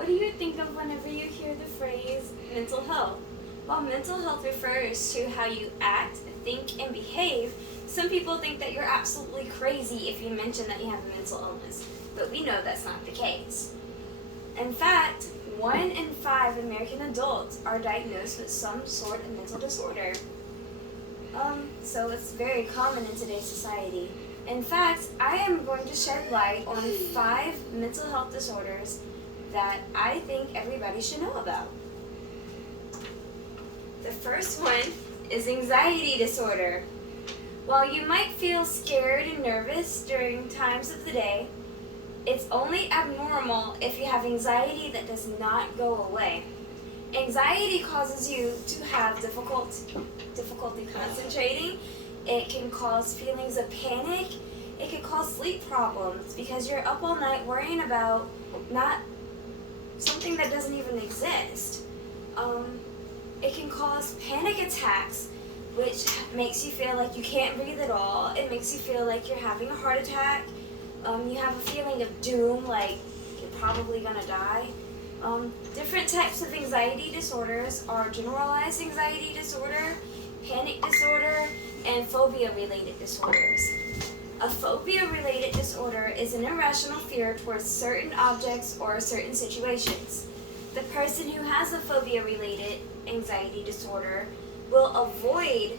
What do you think of whenever you hear the phrase mental health? While mental health refers to how you act, think, and behave, some people think that you're absolutely crazy if you mention that you have a mental illness, but we know that's not the case. In fact, 1 in 5 American adults are diagnosed with some sort of mental disorder. So it's very common in today's society. In fact, I am going to shed light on 5 mental health disorders that I think everybody should know about. The first one is anxiety disorder. While you might feel scared and nervous during times of the day, it's only abnormal if you have anxiety that does not go away. Anxiety causes you to have difficulty concentrating. It can cause feelings of panic. It can cause sleep problems because you're up all night worrying about not something that doesn't even exist. It can cause panic attacks, which makes you feel like you can't breathe at all. It makes you feel like you're having a heart attack. You have a feeling of doom, like you're probably gonna die. Different types of anxiety disorders are generalized anxiety disorder, panic disorder, and phobia-related disorders. A phobia-related disorder is an irrational fear towards certain objects or certain situations. The person who has a phobia-related anxiety disorder will avoid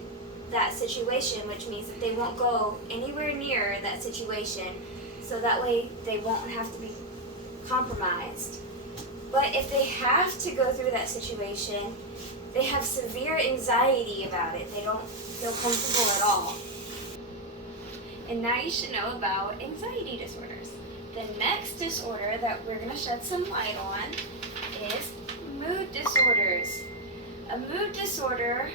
that situation, which means that they won't go anywhere near that situation, so that way they won't have to be compromised. But if they have to go through that situation, they have severe anxiety about it. They don't feel comfortable at all. And now you should know about anxiety disorders. The next disorder that we're going to shed some light on is mood disorders. A mood disorder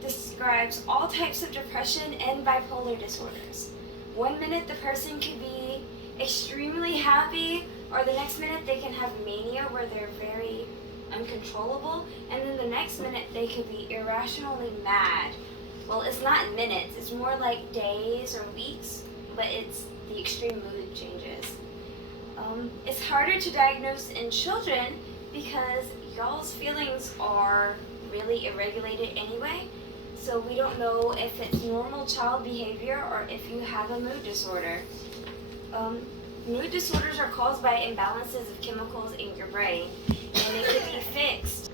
describes all types of depression and bipolar disorders. One minute the person could be extremely happy, or the next minute they can have mania where they're very uncontrollable, and then the next minute they could be irrationally mad. Well, it's not minutes, it's more like days or weeks, but it's the extreme mood changes. It's harder to diagnose in children because y'all's feelings are really irregulated anyway, so we don't know if it's normal child behavior or if you have a mood disorder. Mood disorders are caused by imbalances of chemicals in your brain, and it can be fixed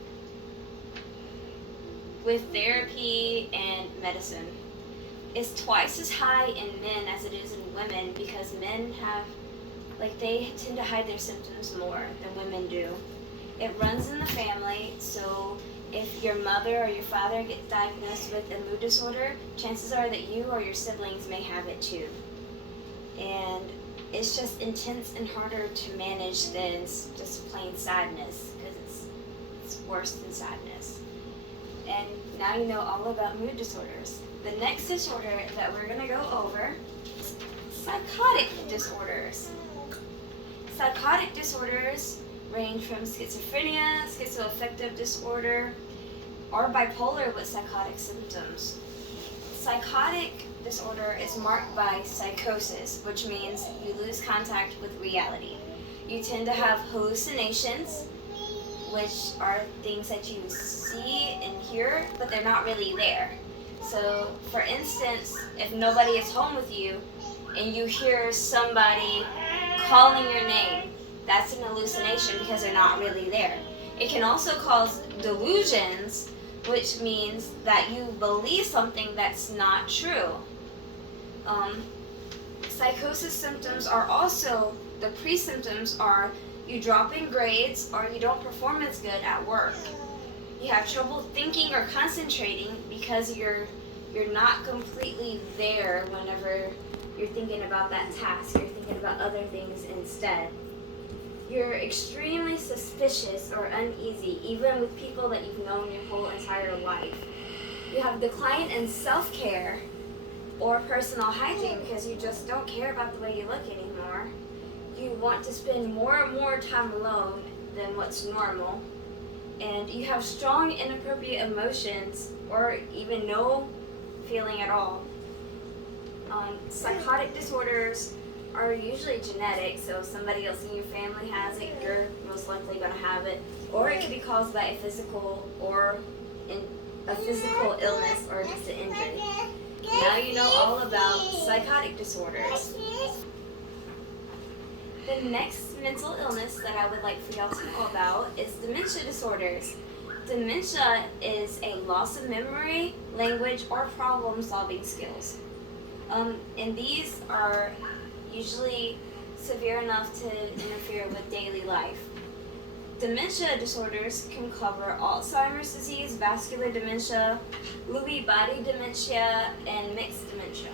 with therapy and medicine. It's twice as high in men as it is in women because men they tend to hide their symptoms more than women do. It runs in the family, so if your mother or your father gets diagnosed with a mood disorder, chances are that you or your siblings may have it too. And it's just intense and harder to manage than just plain sadness, because it's worse than sadness. And now you know all about mood disorders. The next disorder that we're going to go over is psychotic disorders. Psychotic disorders range from schizophrenia, schizoaffective disorder, or bipolar with psychotic symptoms. Psychotic disorder is marked by psychosis, which means you lose contact with reality. You tend to have hallucinations, which are things that you see and hear, but they're not really there. So, for instance, if nobody is home with you and you hear somebody calling your name, that's an hallucination because they're not really there. It can also cause delusions, which means that you believe something that's not true. Psychosis symptoms are also, the pre-symptoms are you drop in grades or you don't perform as good at work. You have trouble thinking or concentrating because you're not completely there whenever you're thinking about that task. You're thinking about other things instead. You're extremely suspicious or uneasy, even with people that you've known your whole entire life. You have decline in self-care or personal hygiene because you just don't care about the way you look anymore. You want to spend more and more time alone than what's normal. And you have strong inappropriate emotions or even no feeling at all. Psychotic disorders are usually genetic, so if somebody else in your family has it, you're most likely going to have it. Or it can be caused by a physical illness or just an injury. Now you know all about psychotic disorders. The next mental illness that I would like for y'all to know about is dementia disorders. Dementia is a loss of memory, language, or problem-solving skills. And these are usually severe enough to interfere with daily life. Dementia disorders can cover Alzheimer's disease, vascular dementia, Lewy body dementia, and mixed dementia.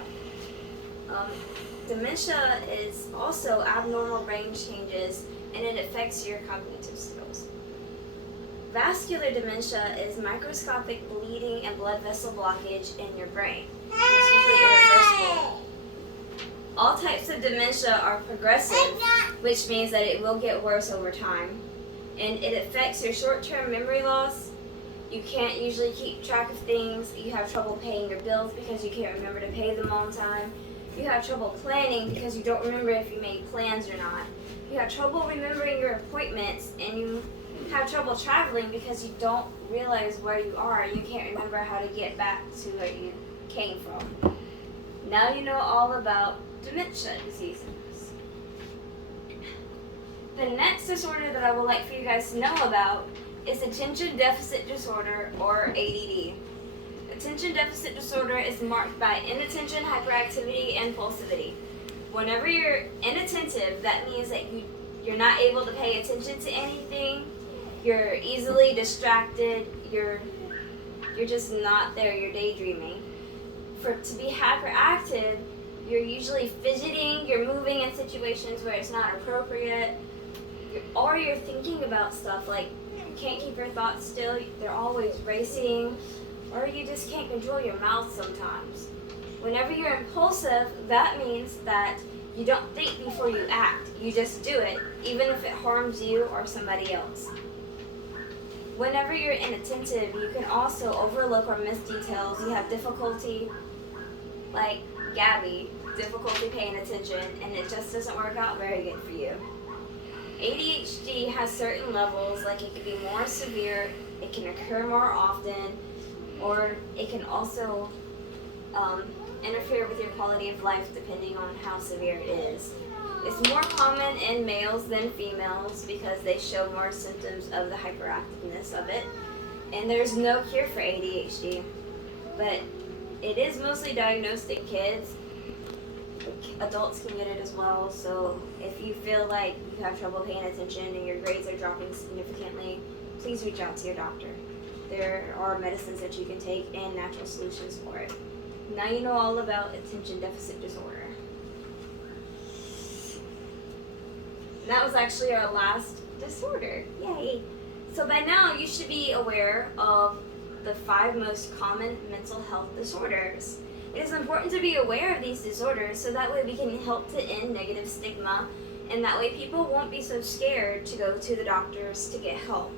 Dementia is also abnormal brain changes, and it affects your cognitive skills. Vascular dementia is microscopic bleeding and blood vessel blockage in your brain. It's usually irreversible. All types of dementia are progressive, which means that it will get worse over time. And it affects your short-term memory loss. You can't usually keep track of things. You have trouble paying your bills because you can't remember to pay them on time. You have trouble planning because you don't remember if you made plans or not. You have trouble remembering your appointments, and you have trouble traveling because you don't realize where you are and you can't remember how to get back to where you came from. Now you know all about dementia diseases. The next disorder that I would like for you guys to know about is attention deficit disorder, or ADD. Attention deficit disorder is marked by inattention, hyperactivity, and impulsivity. Whenever you're inattentive, that means that you're not able to pay attention to anything. You're easily distracted. You're just not there. You're daydreaming. To be hyperactive, you're usually fidgeting. You're moving in situations where it's not appropriate. Or you're thinking about stuff like you can't keep your thoughts still. They're always racing. Or you just can't control your mouth sometimes. Whenever you're impulsive, that means that you don't think before you act. You just do it, even if it harms you or somebody else. Whenever you're inattentive, you can also overlook or miss details. You have difficulty, like Gabby, difficulty paying attention, and it just doesn't work out very good for you. ADHD has certain levels, like it can be more severe, it can occur more often, or it can also interfere with your quality of life depending on how severe it is. It's more common in males than females because they show more symptoms of the hyperactiveness of it. And there's no cure for ADHD, but it is mostly diagnosed in kids. Adults can get it as well, so if you feel like you have trouble paying attention and your grades are dropping significantly, please reach out to your doctor. There are medicines that you can take and natural solutions for it. Now you know all about attention deficit disorder. And that was actually our last disorder. Yay! So by now you should be aware of the 5 most common mental health disorders. It is important to be aware of these disorders so that way we can help to end negative stigma, and that way people won't be so scared to go to the doctors to get help.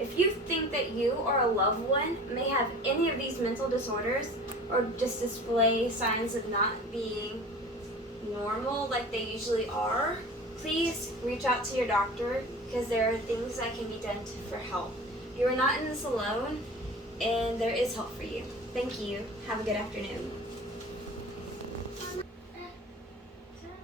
If you think that you or a loved one may have any of these mental disorders or just display signs of not being normal like they usually are, please reach out to your doctor because there are things that can be done for help. You are not in this alone, and there is help for you. Thank you. Have a good afternoon.